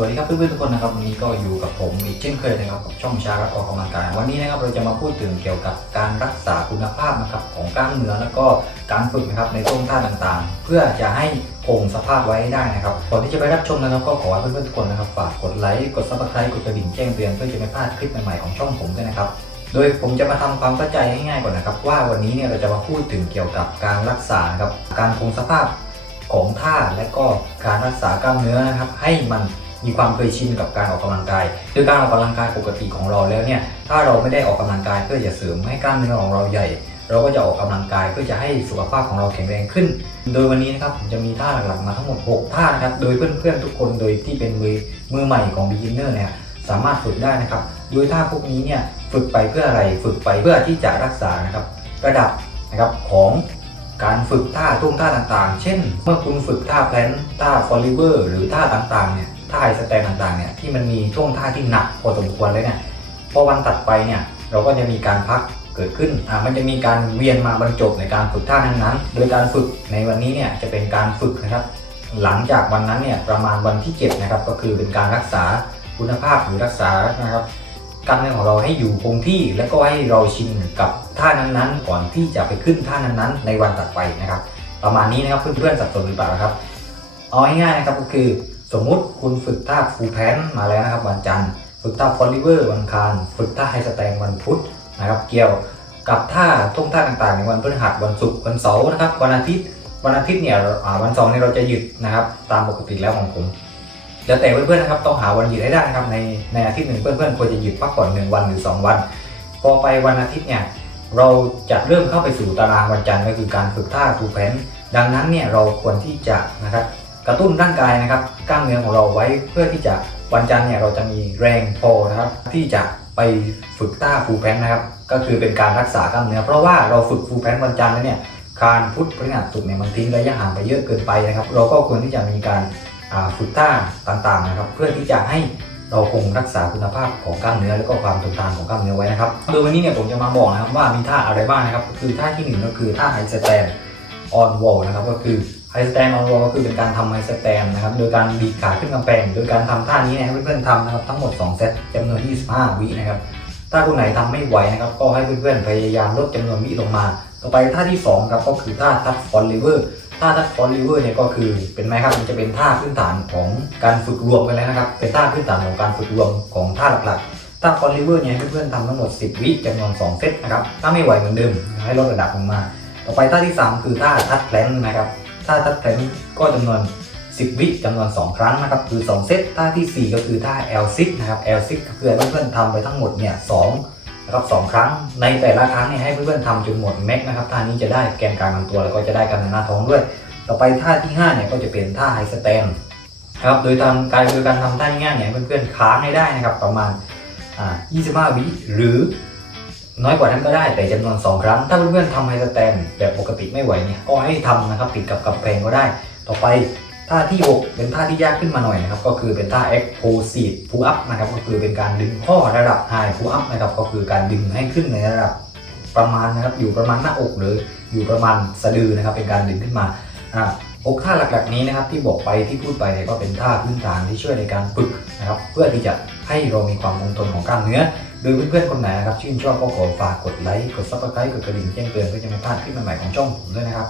วัสดีครับเพื่อนๆทุกคนนะครับวันนี้ก็อยู่กับผมอีกเช่นเคยนะครับกับช่องชารักออกกำลังกายวันนี้นะครับเราจะมาพูดถึงเกี่ยวกับการรักษาคุณภาพนะครับของกล้ามเนื้อแล้วก็การฝึกนะครับในท่วงท่าต่างๆ เพื่อจะให้คงสภาพไว้ให้ได้นะครับก่อนที่จะไปรับชมนะครับก็ขอให้เพื่อนๆทุกคนนะครับฝากกดไลค์กดซับสไครต์กดกระดิ่งแจ้งเตือนเพื่อจะไม่พลาดคลิปใหม่ๆของช่องผมด้วยนะครับโดยผมจะมาทำความเข้าใจให้ง่ายก่อนนะครับ ว่าวันนี้เนี่ยเราจะมาพูดถึงเกี่ยวกับการรักษาครับการคงสภาพของท่าและก็การรักษากล้ามเนื้อนะครับให้มัน มีความเคยชินกับการออกกำลังกายโดยการออกกำลังกายปกติของเราแล้วเนี่ยถ้าเราไม่ได้ออกกำลังกายเพื่อจะเสริมให้กล้ามเนื้อของเราใหญ่ เราก็จะออกกำลังกายเพื่อจะให้สุขภาพของเราแข็งแรงขึ้น โดยวันนี้นะครับผมจะมีท่าหลักๆมาทั้งหมด 6 ท่านะครับโดยเพื่อนๆทุกคนโดยที่เป็นมือมือใหม่ของ beginner เนี่ยสามารถฝึกได้นะครับโดยท่าพวกนี้เนี่ยฝึกไปเพื่ออะไรฝึกไปเพื่อที่จะรักษานะครับระดับนะครับของการฝึกท่าท่วงท่าต่างๆ เช่น เมื่อคุณฝึกท่าแพลนท่าฟอลลิเวอร์หรือท่าต่างๆเนี่ย ท่าไอสแตนต่างๆเนี่ยที่มันมีท่วงท่าที่หนักพอสมควรเลยเนี่ยพอวันตัดไปเนี่ยเราก็จะมีการพักเกิดขึ้นอ่ามันจะมีการเวียนมาบรรจบในการฝึกท่านั้นๆ โดยการฝึกในวันนี้เนี่ยจะเป็นการฝึกนะครับ หลังจากวันนั้นเนี่ยประมาณวันที่7นะครับก็คือเป็นการรักษาคุณภาพหรือรักษานะครับกล้ามเนื้อของเราให้อยู่คงที่และก็ให้เราชินกับท่านั้นๆ ก่อนที่จะไปขึ้นท่านั้นๆ ในวันถัดไปนะครับ ประมาณนี้นะครับเพื่อนๆสับสนหรือเปล่าครับ เอาง่ายๆนะครับก็คือ สมมุติคุณฝึกท่าฟูแพนมาแล้วนะครับวันจันทร์ฝึกท่าฟอลลิเวอร์วันอังคารฝึกท่าไฮสแตงวันพุธนะครับ เกี่ยวกับท่าท่วงท่าต่างๆ ในวันพฤหัสวันศุกร์วันเสาร์นะครับวันอาทิตย์วันอาทิตย์เนี่ยวันเสาร์เนี่ยเราจะหยุดนะครับ ตามปกติแล้วของผมแล้วแต่เพื่อนๆนะครับต้องหาวันหยุดให้ได้นะครับในในอาทิตย์หนึ่งเพื่อนๆควรจะหยุดพักผ่อนหนึ่งวันหรือ 2 วัน พอไปวันอาทิตย์เนี่ยเราจะเริ่มเข้าไปสู่ตารางวันจันทร์ก็คือการฝึกท่าทูแพนดังนั้นเนี่ยเราควรที่จะนะครับ กระตุ้นร่างกายนะครับกล้ามเนื้อของเราไว้เพื่อที่จะวันจันทร์เนี่ยเราจะมีแรงพอนะครับที่จะไปฝึกท่าฟูลแพนนะครับก็คือเป็นการรักษากล้ามเนื้อเพราะว่าเราฝึกฟูลแพนวันจันทร์แล้วเนี่ยการพุทธพฤหัสศุกเนี่ยมันทิ้งระยะห่างไปเยอะเกินไปนะครับ เราก็ควรที่จะมีการฝึกท่าต่างๆนะครับ เพื่อที่จะให้เราคงรักษาคุณภาพของกล้ามเนื้อและก็ความทนทานของกล้ามเนื้อไว้นะครับโดยวันนี้เนี่ยผมจะมาบอกนะครับว่ามีท่าอะไรบ้างนะครับ คือท่าที่หนึ่งก็คือท่าไฮสแตนออนวอลนะครับก็คือ ไฮสแตนออนวอลก็คือเป็นการทำไฮสแตนนะครับ โดยการดีดขาขึ้นกำแพงโดยการทำท่านี้เนี่ยให้เพื่อนๆทำนะครับทั้งหมด 2 เซตจำนวน 25 วินะครับ ถ้าคนไหนทำไม่ไหวนะครับ ก็ให้เพื่อนๆพยายามลดจำนวนวิลงมา ต่อไปท่าที่2ครับก็คือท่าทัชฟอนลิเวอร์ท่าทัชฟอนลิเวอร์เนี่ยก็คือเป็นไหมครับมันจะเป็นท่าพื้นฐานของการฝึกรวมกันแล้วนะครับ เป็นท่าพื้นฐานของการฝึกรวมของท่าหลักๆท่าฟอนลิเวอร์เนี่ยเพื่อนๆทำทั้งหมด 10 วิจำนวน 2 เซตนะครับถ้าไม่ไหวเหมือนเดิมให้ลดระดับลงมา ต่อไปท่าที่ 3 คือท่าทัชแพลนนะครับ ท่าทัชแพลนก็จำนวน 10 วิจำนวน 2 ครั้งนะครับคือ 2 เซตท่าทีสี่4 ก็คือท่า L6 นะครับ L6 ก็คือให้เพื่อนๆทำไปทั้งหมดเนี่ย2นะครับสองครั้งในแต่ละครั้งเนี่ยให้เพื่อนๆทำจนหมดแม็กนะครับท่านี้จะได้แกนกลางลำตัวแล้วก็จะได้กล้ามเนื้อหน้าท้องด้วย ต่อไปท่าที่5เนี่ยก็จะเป็นท่าไฮสแตนครับโดยทำการโดยการทำท่าง่ายๆเนี่ยเพื่อนๆค้างให้ได้นะครับประมาณอ่า25วิหรือ น้อยกว่านั้นก็ได้แต่จำนวน 2 ครั้ง ถ้าเพื่อนๆทำไฮสแตนแบบปกติไม่ไหวเนี่ยก็ให้ทำนะครับติดกับกำแพงก็ได้ ต่อไปท่าที่ 6 เป็นท่าที่ยากขึ้นมาหน่อยนะครับก็คือเป็นท่า explosive pull up นะครับก็คือเป็นการดึงข้อระดับ high pull up นะครับก็คือการดึงให้ขึ้นในระดับประมาณนะครับอยู่ประมาณหน้าอกหรืออยู่ประมาณสะดือนะครับเป็นการดึงขึ้นมาอ่าอกท่าหลักๆนี้นะครับที่บอกไปที่พูดไปเนี่ยก็เป็นท่าพื้นฐานที่ช่วยในการฝึกนะครับเพื่อที่จะให้เรามีความคงทนของกล้ามเนื้อ โดยเพื่อนๆคนไหนนะครับชื่นชอบก็ขอฝากกดไลค์กดซับสไครต์กดกระดิ่งแจ้งเตือนเพื่อจะไม่พลาดคลิปใหม่ๆของช่องผมด้วยนะครับ